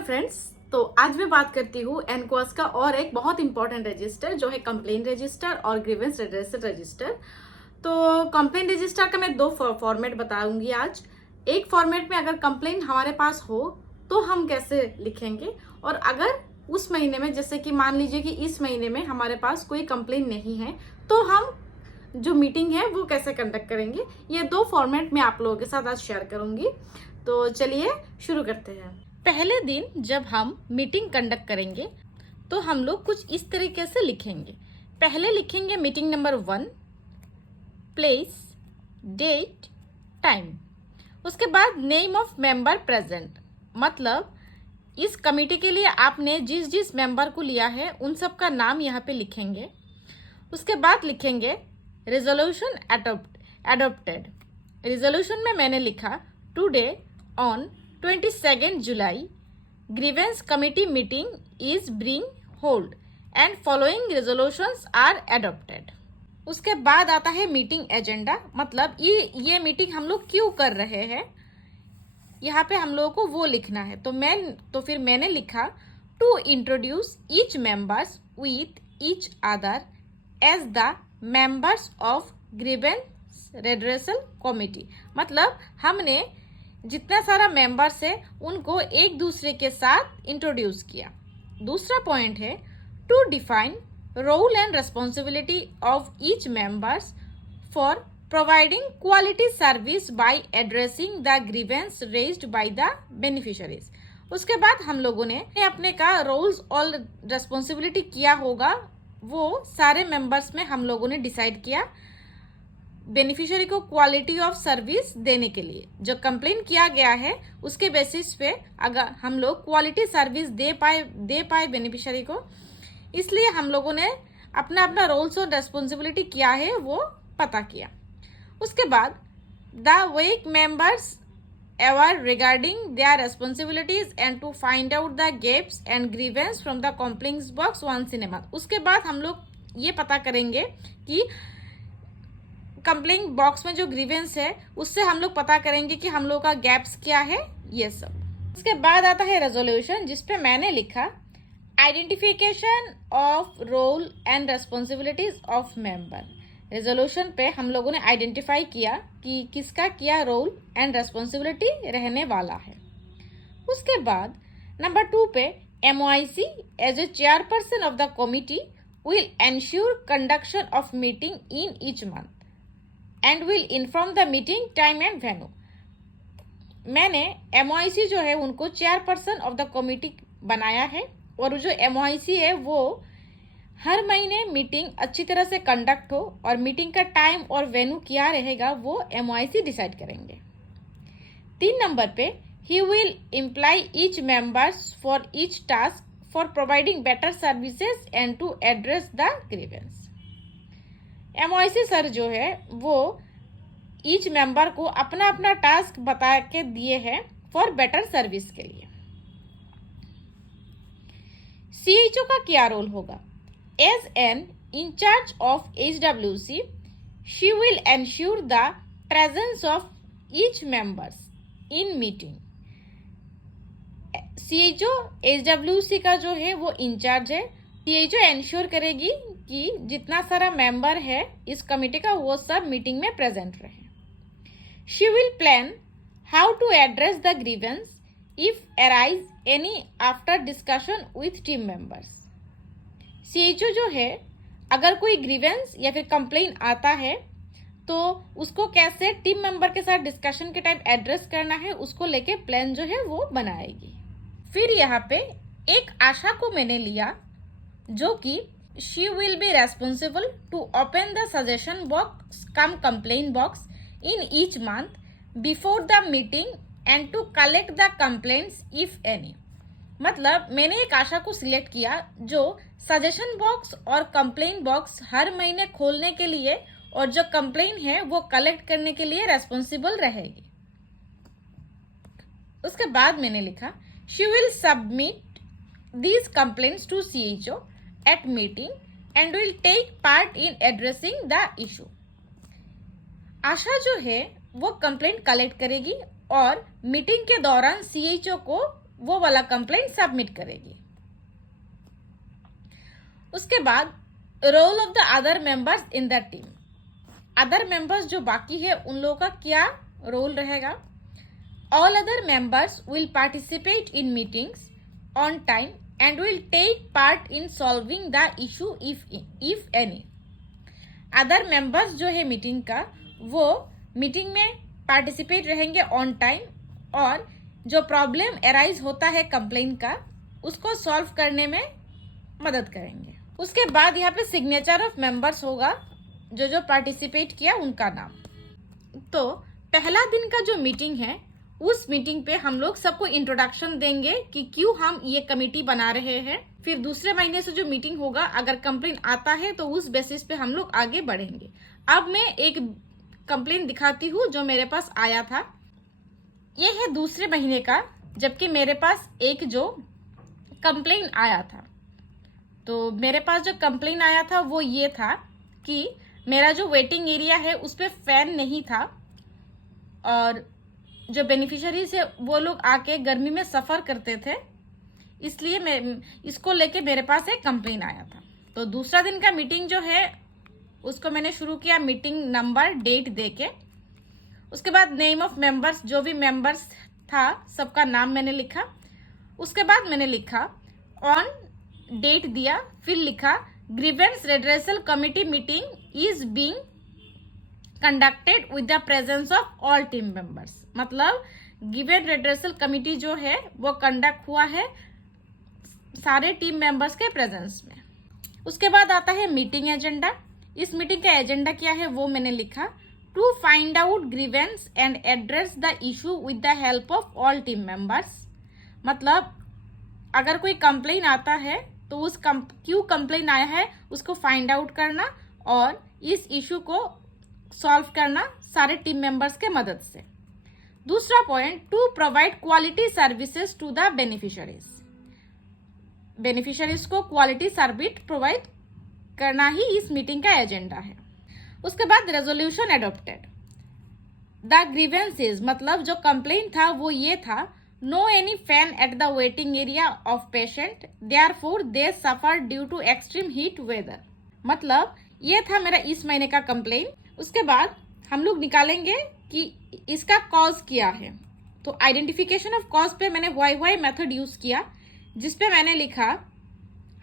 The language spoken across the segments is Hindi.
फ्रेंड्स, तो आज मैं बात करती हूँ एनक्वास का और एक बहुत इंपॉर्टेंट रजिस्टर जो है कंप्लेंट रजिस्टर और ग्रीवेंस रेड्रेसल रजिस्टर। तो कंप्लेंट रजिस्टर का मैं दो फॉर्मेट बताऊंगी आज। एक फॉर्मेट में अगर कंप्लेंट हमारे पास हो तो हम कैसे लिखेंगे, और अगर उस महीने में, जैसे कि मान लीजिए कि इस महीने में हमारे पास कोई कंप्लेंट नहीं है, तो हम जो मीटिंग है वो कैसे कंडक्ट करेंगे। ये दो फॉर्मेट मैं आप लोगों के साथ आज शेयर करूंगी। तो चलिए शुरू करते हैं। पहले दिन जब हम मीटिंग कंडक्ट करेंगे तो हम लोग कुछ इस तरीके से लिखेंगे। पहले लिखेंगे meeting number 1, place, date, time. उसके बाद नेम ऑफ मेंबर प्रेजेंट, मतलब इस कमेटी के लिए आपने जिस जिस मेंबर को लिया है उन सब का नाम यहाँ पे लिखेंगे। उसके बाद लिखेंगे रेजोल्यूशन अडोप्टेड। रेजोल्यूशन में मैंने लिखा today on 22 July grievance committee meeting is being hold and following resolutions are adopted. उसके बाद आता है मीटिंग एजेंडा, मतलब ये मीटिंग हम लोग क्यों कर रहे हैं, यहाँ पे हम लोगों को वो लिखना है। तो फिर मैंने लिखा to introduce each members with each other as the members of grievance redressal committee, मतलब हमने जितना सारा मेंबर्स है उनको एक दूसरे के साथ इंट्रोड्यूस किया। दूसरा पॉइंट है to define role and responsibility of each members for providing quality service by addressing the grievance raised by the beneficiaries. उसके बाद हम लोगों ने अपने का रोल्स और रेस्पॉन्सिबिलिटी किया होगा, वो सारे मेंबर्स में हम लोगों ने डिसाइड किया बेनिफिशियरी को क्वालिटी ऑफ सर्विस देने के लिए। जो कंप्लेन किया गया है उसके बेसिस पे अगर हम लोग क्वालिटी सर्विस दे पाए बेनिफिशियरी को, इसलिए हम लोगों ने अपना अपना रोल्स और रेस्पॉन्सिबिलिटी क्या है वो पता किया। उसके बाद the week members aware regarding their responsibilities and to find out the gaps and grievance from the complaints box once in a month. उसके बाद हम लोग ये पता करेंगे कि कंप्लेंट बॉक्स में जो ग्रीवेंस है उससे हम लोग पता करेंगे कि हम लोग का गैप्स क्या है, ये सब। उसके बाद आता है रेजोल्यूशन, जिसपे मैंने लिखा identification of role and responsibilities of member. Resolution पे हम लोगों ने आइडेंटिफाई किया कि किसका क्या रोल एंड रेस्पॉन्सिबिलिटी रहने वाला है। उसके बाद नंबर 2 पे MOIC as a chairperson of the committee will ensure conduction of meeting in each month and will inform the meeting time and venue. मैंने MOIC जो है उनको चेयरपर्सन ऑफ द कमिटी बनाया है, और जो MOIC है वो हर महीने मीटिंग अच्छी तरह से कंडक्ट हो और मीटिंग का टाइम और वेन्यू क्या रहेगा वो MOIC डिसाइड करेंगे। 3 नंबर पे he will employ each members for each task for providing better services and to address the grievance. MOIC sir जो है वो ईच मेंबर को अपना अपना टास्क बता के दिए हैं फॉर बेटर सर्विस के लिए। CHO का क्या रोल होगा? As an incharge of HWC she will ensure the presence of each members in meeting. CHO HWC का जो है वो इंचार्ज है। CHO एंश्योर करेगी कि जितना सारा मेंबर है इस कमिटी का वो सब मीटिंग में प्रेजेंट रहे। She will plan how to address the grievance if arise any after discussion with team members. CHO जो है अगर कोई ग्रीवेंस या फिर कंप्लेन आता है तो उसको कैसे टीम मेंबर के साथ डिस्कशन के टाइम एड्रेस करना है, उसको लेके प्लान जो है वो बनाएगी। फिर यहाँ पे एक आशा को मैंने लिया जो कि she will be responsible to open the suggestion box cum complaint box in each month before the meeting and to collect the complaints if any। मतलब मैंने एक आशा को सिलेक्ट किया जो सजेशन बॉक्स और कंप्लेंट बॉक्स हर महीने खोलने के लिए और जो कंप्लेंट है वो कलेक्ट करने के लिए रेस्पॉन्सिबल रहेगी। उसके बाद मैंने लिखा she will submit these complaints to CHO at meeting and will take part in addressing the issue। आशा जो है वो कंप्लेंट कलेक्ट करेगी और मीटिंग के दौरान CHO को वो वाला कंप्लेंट सबमिट करेगी। उसके बाद role of the other members in the team, other members जो बाकी है उन लोगों का क्या रोल रहेगा। All other members will participate in meetings on time and will take part in solving the issue if any. Other members जो है मीटिंग का, वो मीटिंग में पार्टिसिपेट रहेंगे ऑन टाइम और जो प्रॉब्लम अराइज होता है कंप्लेन का उसको सॉल्व करने में मदद करेंगे। उसके बाद यहाँ पे सिग्नेचर ऑफ मेंबर्स होगा, जो जो पार्टिसिपेट किया उनका नाम। तो पहला दिन का जो मीटिंग है उस मीटिंग पे हम लोग सबको इंट्रोडक्शन देंगे कि क्यों हम ये कमेटी बना रहे हैं। फिर दूसरे महीने से जो मीटिंग होगा, अगर कंप्लेन आता है तो उस बेसिस पे हम लोग आगे बढ़ेंगे। अब मैं एक कंप्लेन दिखाती हूँ जो मेरे पास आया था। ये है दूसरे महीने का, जबकि मेरे पास एक जो कंप्लेन आया था। तो मेरे पास जो कंप्लेन आया था वो ये था कि मेरा जो वेटिंग एरिया है उस पर फैन नहीं था और जो बेनिफिशियरीज है वो लोग आके गर्मी में सफ़र करते थे, इसलिए मैं इसको लेके मेरे पास एक कंप्लेन आया था। तो दूसरा दिन का मीटिंग जो है उसको मैंने शुरू किया मीटिंग नंबर डेट देके। उसके बाद नेम ऑफ मेंबर्स, जो भी मेंबर्स था सबका नाम मैंने लिखा। उसके बाद मैंने लिखा ऑन डेट दिया, फिर लिखा grievance redressal committee meeting is being conducted with the presence of all team members. मतलब गिवन रेड्रेसल कमिटी जो है वो कंडक्ट हुआ है सारे टीम मेंबर्स के प्रेजेंस में। उसके बाद आता है मीटिंग एजेंडा। इस मीटिंग का एजेंडा क्या है वो मैंने लिखा, to find out grievance and address the issue with the help of all team members. मतलब अगर कोई कंप्लेन आता है तो उस क्यों कंप्लेन आया है उसको फाइंड आउट करना और इस इशू को सॉल्व करना सारे टीम मेंबर्स के मदद से। दूसरा point, to provide quality services to the beneficiaries. Beneficiaries को क्वालिटी सर्विस प्रोवाइड करना ही इस मीटिंग का एजेंडा है। उसके बाद रेजोल्यूशन एडॉप्टेड। द ग्रीवेंसेज, मतलब जो कंप्लेन था वो ये था, no any fan at the waiting area of patient, therefore they suffer due to extreme heat weather. मतलब ये था मेरा इस महीने का कंप्लेन। उसके बाद हम लोग निकालेंगे कि इसका कॉज क्या है। तो आइडेंटिफिकेशन ऑफ कॉज पे मैंने वाई मेथड यूज किया, जिसपे मैंने लिखा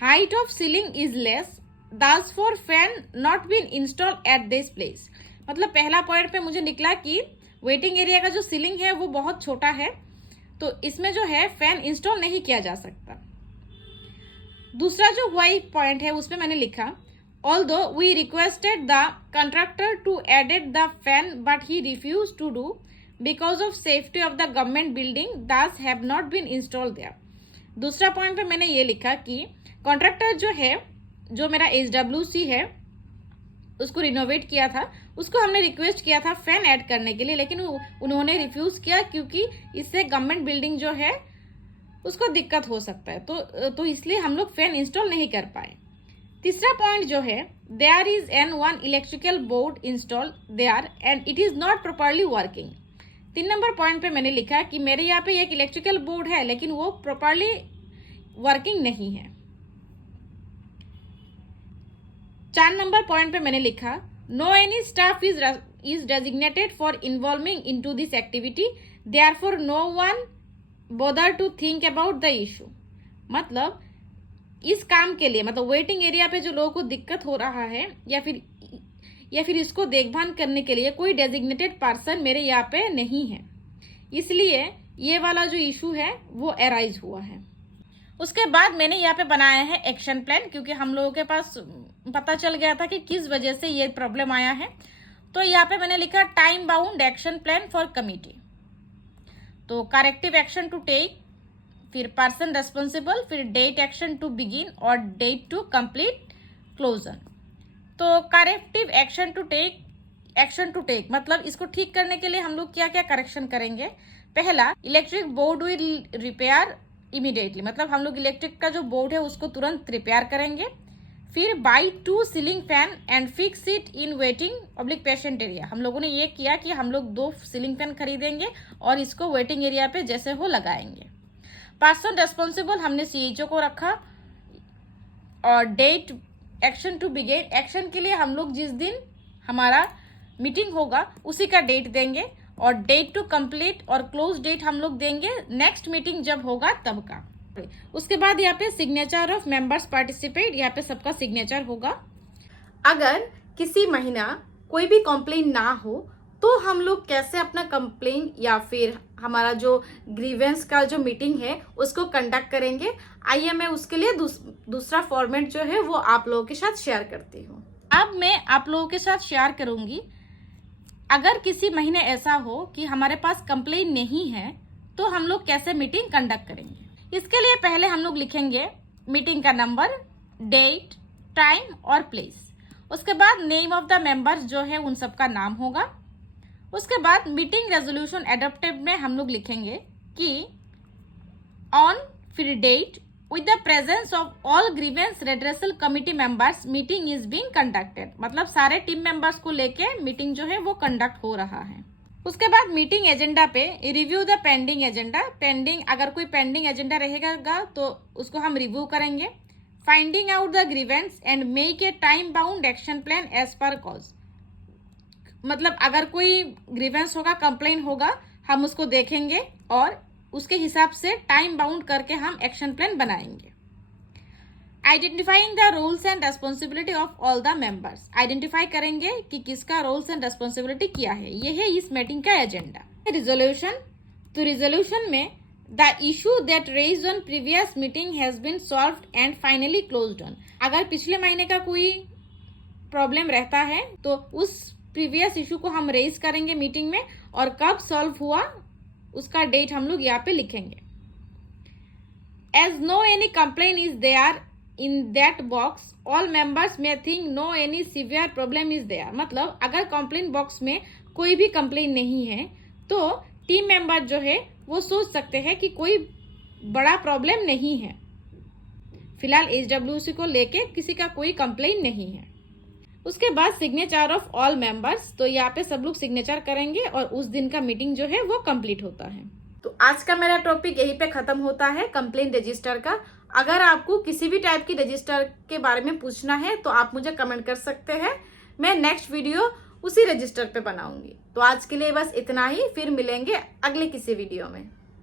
height of ceiling is less, thus for fan not been install at this place. मतलब पहला पॉइंट पे मुझे निकला कि वेटिंग एरिया का जो सीलिंग है वो बहुत छोटा है, तो इसमें जो है फैन इंस्टॉल नहीं किया जा सकता। दूसरा जो वाई पॉइंट है उसमें मैंने लिखा, although we requested the contractor to edit the fan but he refused to do because of safety of the government building, thus have not been installed there। दूसरा पॉइंट पे मैंने ये लिखा कि कॉन्ट्रैक्टर जो है, जो मेरा HWC है, उसको रिनोवेट किया था, उसको हमने रिक्वेस्ट किया था फैन ऐड करने के लिए, लेकिन उन्होंने रिफ्यूज किया क्योंकि इससे गवर्नमेंट बिल्डिंग जो है उसको दिक्कत हो सकता है, तो इसलिए हम लोग फैन इंस्टॉल नहीं कर पाए। तीसरा पॉइंट जो है, there is an one electrical board install there and it is not properly working. 3 number point पे मैंने लिखा कि मेरे यहाँ पे एक इलेक्ट्रिकल बोर्ड है लेकिन वो प्रॉपरली वर्किंग नहीं है। 4 नंबर पॉइंट पे मैंने लिखा, no any staff is designated for involving into this activity, therefore no one bother to think about the issue. मतलब इस काम के लिए, मतलब वेटिंग एरिया पे जो लोगों को दिक्कत हो रहा है या फिर इसको देखभाल करने के लिए कोई डेजिग्नेटेड पर्सन मेरे यहाँ पे नहीं है, इसलिए ये वाला जो इशू है वो अराइज हुआ है। उसके बाद मैंने यहाँ पे बनाया है एक्शन प्लान, क्योंकि हम लोगों के पास पता चल गया था कि किस वजह से ये प्रॉब्लम आया है। तो यहाँ पे मैंने लिखा time bound action plan for committee. तो करेक्टिव एक्शन टू टेक, फिर पर्सन रेस्पॉन्सिबल, फिर डेट एक्शन टू बिगिन और डेट टू कंप्लीट क्लोजर। तो करेक्टिव एक्शन टू टेक मतलब इसको ठीक करने के लिए हम लोग क्या क्या करेक्शन करेंगे। पहला, electric board will repair immediately, मतलब हम लोग इलेक्ट्रिक का जो बोर्ड है उसको तुरंत रिपेयर करेंगे। फिर by 2 ceiling fan and fix it in waiting public patient area. हम लोगों ने ये किया कि हम लोग 2 सीलिंग फैन खरीदेंगे और इसको वेटिंग एरिया पे जैसे हो लगाएंगे। पर्सन रेस्पॉन्सिबल हमने सीएचओ को रखा, और date action to begin, action के लिए हम लोग जिस दिन हमारा मीटिंग होगा उसी का डेट देंगे, और डेट टू कंप्लीट और क्लोज डेट हम लोग देंगे नेक्स्ट मीटिंग जब होगा तब का। उसके बाद यहाँ पे सिग्नेचर ऑफ मेंबर्स पार्टिसिपेट, यहाँ पे सबका सिग्नेचर होगा। अगर किसी महीना कोई भी कंप्लेन ना हो तो हम लोग कैसे अपना कंप्लेन या फिर हमारा जो ग्रीवेंस का जो मीटिंग है उसको कंडक्ट करेंगे, आइए मैं उसके लिए दूसरा फॉर्मेट जो है वो आप लोगों के साथ शेयर करती हूँ। अब मैं आप लोगों के साथ शेयर करूंगी, अगर किसी महीने ऐसा हो कि हमारे पास कंप्लेन नहीं है तो हम लोग कैसे मीटिंग कंडक्ट करेंगे। इसके लिए पहले हम लोग लिखेंगे मीटिंग का नंबर, डेट, टाइम और प्लेस। उसके बाद नेम ऑफ द मेंबर्स जो है उन सबका नाम होगा। उसके बाद मीटिंग रेजोल्यूशन एडॉप्टेड में हम लोग लिखेंगे कि ऑन फिर date with the presence of all grievance redressal committee members meeting is being conducted, मतलब सारे टीम मेंबर्स को लेके मीटिंग जो है वो कंडक्ट हो रहा है। उसके बाद मीटिंग एजेंडा पे review the pending agenda, pending अगर कोई पेंडिंग एजेंडा रहेगा तो उसको हम रिव्यू करेंगे। Finding out the grievance and make a time bound action plan as per cause, मतलब अगर कोई ग्रीवेंस होगा, कंप्लेन होगा, हम उसको देखेंगे और उसके हिसाब से टाइम बाउंड करके हम एक्शन प्लान बनाएंगे। Identifying the roles and responsibility of all the members, identify करेंगे कि किसका रोल्स एंड रेस्पॉन्सिबिलिटी क्या है, ये है इस मीटिंग का एजेंडा। रिजोल्यूशन, तो रिजोल्यूशन में the issue that raised on previous meeting has been solved and finally closed on, अगर पिछले महीने का कोई प्रॉब्लम रहता है तो उस प्रीवियस इशू को हम रेज करेंगे मीटिंग में, और कब सॉल्व हुआ उसका डेट हम लोग यहाँ पे लिखेंगे। As no any complain is there in that box all members में think no any severe problem is there, मतलब अगर कंप्लेन बॉक्स में कोई भी कंप्लेन नहीं है तो टीम मेंबर जो है वो सोच सकते हैं कि कोई बड़ा प्रॉब्लम नहीं है, फिलहाल HWC को लेके किसी का कोई कंप्लेन नहीं है। उसके बाद सिग्नेचर ऑफ ऑल मेंबर्स, तो यहाँ पे सब लोग सिग्नेचर करेंगे और उस दिन का मीटिंग जो है वो कंप्लीट होता है। तो आज का मेरा टॉपिक यहीं पे खत्म होता है, कंप्लेन रजिस्टर का। अगर आपको किसी भी टाइप की रजिस्टर के बारे में पूछना है तो आप मुझे कमेंट कर सकते हैं, मैं नेक्स्ट वीडियो उसी रजिस्टर पे बनाऊंगी। तो आज के लिए बस इतना ही, फिर मिलेंगे अगले किसी वीडियो में।